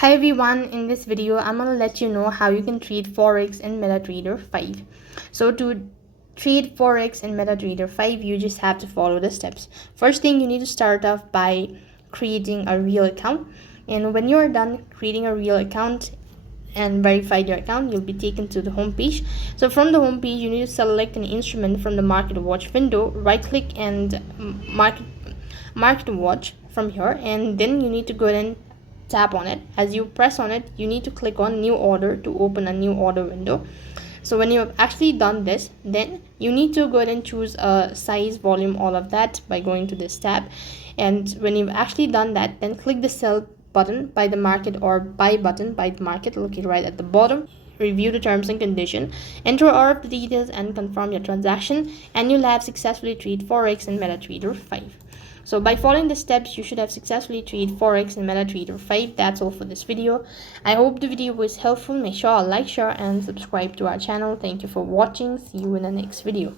Hi everyone, in this video I'm going to let you know how you can trade Forex in Metatrader 5. So to trade Forex in Metatrader 5, you just have to follow the steps. First thing, you need to start off by creating a real account, and when you are done creating a real account and verified your account, you'll be taken to the home page. So from the home page, you need to select an instrument from the market watch window, right click and market watch from here, and then you need to go ahead and tap on it. As you press on it, you need to click on new order to open a new order window. So when you have actually done this, then you need to go ahead and choose a size, volume, all of that by going to this tab. And when you've actually done that, then click the sell button by the market or buy button by the market located right at the bottom. Review the terms and condition, enter all of the details and confirm your transaction, and you'll have successfully traded Forex in Metatrader 5. So by following the steps, you should have successfully traded Forex in Metatrader 5. That's all for this video. I hope the video was helpful. Make sure to like, share and subscribe to our channel. Thank you for watching. See you in the next video.